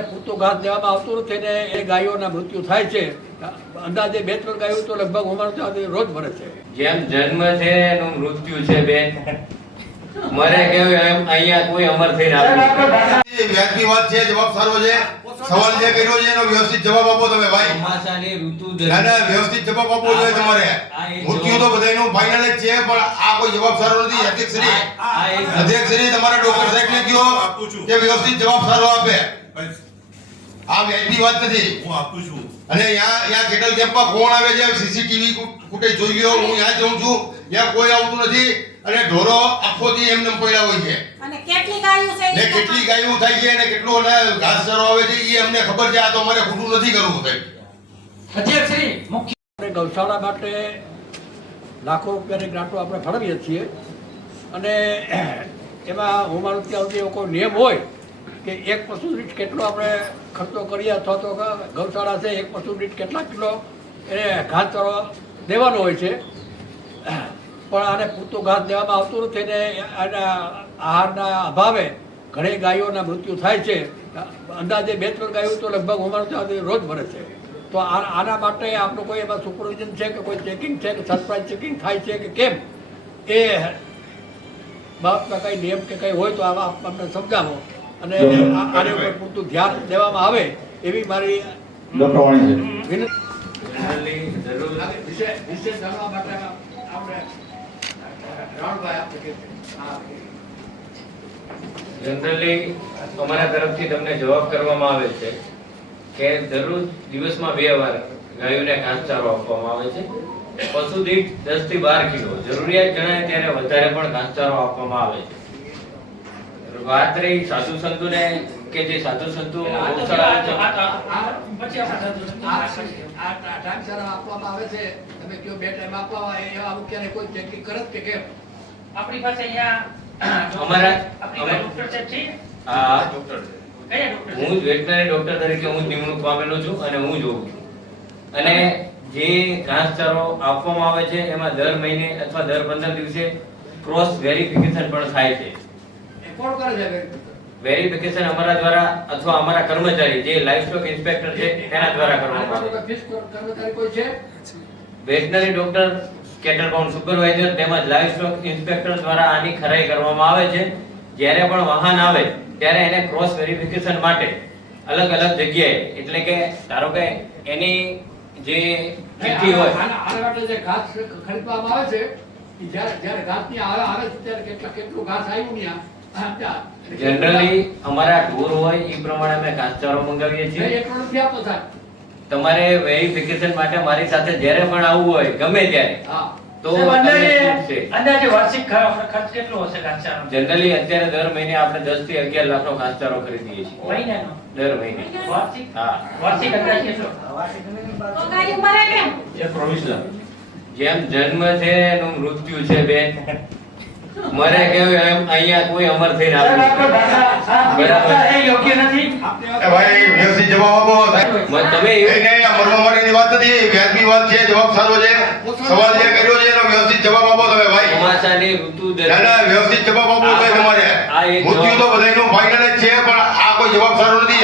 પૂરતો ઘાસ દેવામાં આવતું નથી ને એ ગાયોના મૃત્યુ થાય છે. અંદાજે 2-3 ગાયો તો લગભગ અમારું ત્યાં રોજ મરે છે. જેમ જન્મ છે એનું મૃત્યુ છે બેન, મરે કેવું એમ અહીંયા કોઈ અમર થઈને આવે. વ્યાજબી વાત છે, જવાબ સારો છે. સવાલ જે કર્યો છે એનો વ્યવસ્થિત જવાબ આપો તમે ભાઈ. ચોમાસાની ઋતુ ના વ્યવસ્થિત જવાબ આપવો જોઈએ તમારે. મૃત્યુ તો બધાયનું ફાઇનલ જ છે, પણ આ કોઈ જવાબ સારો નથી. અધ્યક્ષશ્રી તમારા ડોક્ટર સાહેબને કહો કે વ્યવસ્થિત જવાબ સારો આપે. આ વ્યાજબી વાત નથી. હું આપું છું. અને અહીંયા કેટલ કેમ્પમાં કોણ આવે છે, સીસીટીવી ફૂટેજ જોઈ લ્યો. હું ત્યાં જઉં છું, ત્યાં કોઈ આવતું નથી અને ઢોરો આખો દી એમને પડ્યા હોય છે. અને કેટલી ગાયો છે ને કેટલી ગાયો થાય છે અને કેટલો ઘાસચારો આવે છે એ અમને ખબર છે. આ તો અમારે ખોટું નથી કરવું સાહેબ. અધ્યક્ષશ્રી, મુખ્ય ગૌશાળા માટે લાખો રૂપિયાની ગ્રાન્ટો આપણે ફાળવીએ છીએ અને એમાં હું માનું ત્યાં સુધી એવો કોઈ નિયમ હોય કે એક પશુ દીઠ કેટલો આપણે ખર્ચો કરીએ અથવા તો ગૌશાળા છે એક પશુ દીઠ કેટલા કિલો એને ઘાસચારો દેવાનો હોય છે, પણ આને પૂરતું ઘાસ દેવામાં આવતું નથી ને આના આહારના અભાવે ઘણી ગાયોના મૃત્યુ થાય છે. અંદાજે 2-3 ગાયો તો લગભગ અમારું ત્યાં રોજ મરે છે. તો આના માટે આપણું કોઈ એમાં સુપરવિઝન છે કે કોઈ ચેકિંગ છે કે સરપ્રાઇઝ ચેકિંગ થાય છે કે કેમ, એ બાબતના કંઈ નિયમ કે કંઈ હોય તો આવા અમને સમજાવો અને આને ઉપર પૂરતું ધ્યાન દેવામાં આવે એવી મારી વિનંતી. વિશેષ જાણવા માટે આપણે જનરલી અમારા તરફથી તમને જવાબ કરવામાં આવે છે કે દરરોજ દિવસમાં 2 વાર ગાયોને ઘાસચારો આપવામાં આવે છે. પશુ દીઠ 10 થી 12 કિલો, જરૂરિયાત જણાય ત્યારે વધારે પણ ઘાસચારો આપવામાં આવે છે. વાત રહી સાધુ સંતોને કે જે સાધુ સંતો આપવામાં આવે છે, તમે કયો 2 ટાઈમ આપવા એવા મુખ્યને કોઈ ચેકિંગ કરે કે કેમ? આપણી પાસે અહીંયા અમારા ડોક્ટર સાહેબ છે. હા, કયા ડોક્ટર? હું વેટનરી ડોક્ટર તરીકે હું નિમણૂક પામેલો છું અને હું જોઉં છું. અને જે ઘાસચારો આપવામાં આવે છે એમાં દર મહિને અથવા દર 15 દિવસે ક્રોસ વેરિફિકેશન પણ થાય છે. કોણ કરે છે વેરિફિકેશન અમારા દ્વારા અથવા અમારા કર્મચારી જે લાઇવસ્ટોક ઇન્સ્પેક્ટર છે તેના દ્વારા કરવામાં આવે છે. કર્મચારી કોઈ છે? Veterinary doctor, cattle count supervisor તેમજ લાઇવસ્ટોક ઇન્સ્પેક્ટર દ્વારા આની ખરાઈ કરવામાં આવે છે. જ્યારે પણ વાહન આવે ત્યારે એને ક્રોસ વેરિફિકેશન માટે અલગ અલગ જગ્યાએ, એટલે કે ધારો કે એની જે ચિઠ્ઠી હોય આના માટે જે ઘાસ ખરીદવામાં આવે છે જ્યારે ઘાસની આવે છે ત્યારે કેટલું ઘાસ આવ્યું ત્યાં જનરલી અમારા ઢોર હોય એ પ્રમાણે અમે ઘાસચારો મંગાવીએ છીએ. એટલું નથી આપતો સાહેબ. તમારે વેરિફિકેશન માટે મારી સાથે જ્યારે પણ આવવું હોય ગમે ત્યારે હા, તો અંદાજે વાર્ષિક ખર્ચ કેટલો હશે ઘાસચારો? જનરલી અત્યારે દર મહિને આપણે 10 થી 11 લાખનો ઘાસચારો ખરીદીએ છીએ. મહિનાનો? દર મહિને. વાર્ષિક? હા, વાર્ષિક અંદાજ કેટલો? તો ગાયો મરે કેમ? એ પ્રોવિઝનલ. જેમ જન્મ છે એનું મૃત્યુ છે બેન, મરે કેવું એમ અહીંયા કોઈ અમર થઈને આવે. બરાબર. એ યોગ્ય નથી. એ ભાઈ વ્યવસ્થિત જવાબ આપો સાહેબ. તમે નહીં, નહીં, આ મરવા માટેની વાત નથી. વ્યાજબી વાત છે, જવાબ સારો છે. સવાલ જે કર્યો છે એનો વ્યવસ્થિત જવાબ આપો તમે ભાઈ. ચોમાસાની ઋતુ ના વ્યવસ્થિત જવાબ આપવો જોઈએ તમારે. મૃત્યુ તો બધાયનું ફાઇનલ જ છે, પણ આ કોઈ જવાબ સારો નથી.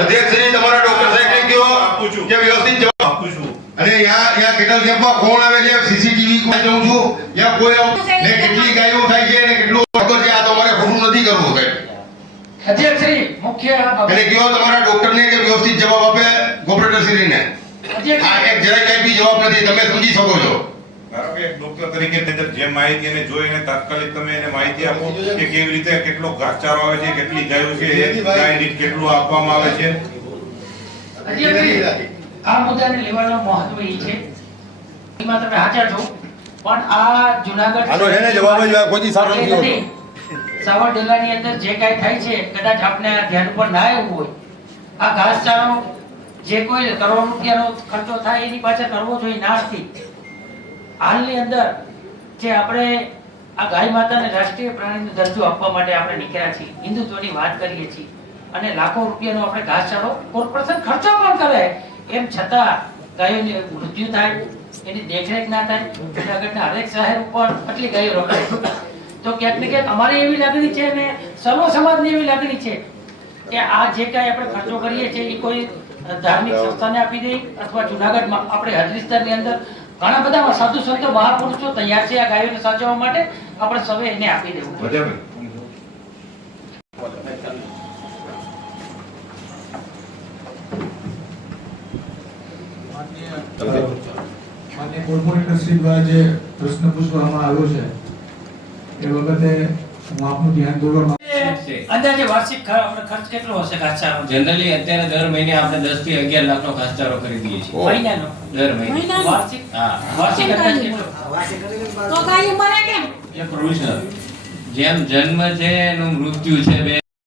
અધ્યક્ષશ્રી તમારા ડોક્ટર સાહેબને કહો કે વ્યવસ્થિત જવાબ આપું છું. અને ત્યાં કેટલ કેમ્પમાં કોણ આવે છે, સીસીટીવી જઉં છું, ત્યાં કોઈ આવતું ને કેટલી ગાયો થાય છે અને કેટલું ખબર છે. આ તો અમારે ખોટું નથી કરવું સાહેબ. અધ્યક્ષશ્રી, મુખ્ય એટલે કહો તમારા ડોક્ટરને કે વ્યવસ્થિત જવાબ આપે કોર્પોરેટરશ્રીને. આ એક જરાય કઈ બી જવાબ નથી, તમે સમજી શકો છો. ધારો કે એક ડોક્ટર તરીકે જે માહિતી એને જોઈને તાત્કાલિક તમે એને માહિતી આપો કે કેવી રીતે કેટલો ઘાસચારો આવે છે, કેટલી ગાયો છે, ગાય દીઠ કેટલું આપવામાં આવે છે. અધ્યક્ષશ્રી, આ મુદ્દાને લેવાનો મહત્વ એ છે એમાં તમે હાજર છો, પણ આ જુનાગઢ આનો છે ને જવાબ જ કોઈ સારો નથી હોતો. સાવર ડેલાની અંદર જે કાંઈ થાય છે, કદાચ આપણે આ ધ્યાન ઉપર ના આવ્યું હોય, આ ઘાસચારો જે કોઈ કરોડ રૂપિયાનો ખર્ચો થાય એની પાછળ કરવો જોઈએ ના નથી. હાલની અંદર જે આપણે આ ગાય માતાને રાષ્ટ્રીય પ્રાણીનો દરજ્જો આપવા માટે આપણે નીકળ્યા છીએ, હિન્દુત્વની વાત કરીએ છીએ અને લાખો રૂપિયાનો આપણે ઘાસચારો કોર્પોરેશન ખર્ચો પણ કરે, એમ છતાં ગાયોને મૃત્યુ થાય, એની દેખરેખ ના થાય. જૂનાગઢના હરેક શહેર ઉપર આટલી ગાયો રખાય તો ક્યાંક ને ક્યાંક અમારી એવી લાગણી છે અને સર્વ સમાજની એવી લાગણી છે કે આ જે કાંઈ આપણે ખર્ચો કરીએ છીએ એ કોઈ ધાર્મિક સંસ્થાને આપી દઈએ અથવા જુનાગઢમાં આપણે હજ વિસ્તારની અંદર ઘણા બધા સાધુ સંતો મહાપુરુષો તૈયાર છે આ ગાયોને સાચવવા માટે, આપણે સૌએ એને આપી દેવું. બરાબર. માન્ય કોર્પોરેટર શ્રી દ્વારા જે પ્રશ્ન પૂછવામાં આવ્યો છે એ વખતે હું આપનું ધ્યાન દોરવા માંગુ અંદાજે વાર્ષિક ખર્ચ કેટલો હશે ઘાસચારો? જનરલી અત્યારે દર મહિને આપણે 10 થી 11 લાખનો ઘાસચારો ખરીદીએ છીએ મહિનાનો? દર મહિને. મહિનાનો? વાર્ષિક? હા, વાર્ષિક અંદાજ કેટલો? તો ગાયું મરે કેમ? એ પ્રોવિઝનલ. જેમ જન્મ છે એનું મૃત્યુ છે બે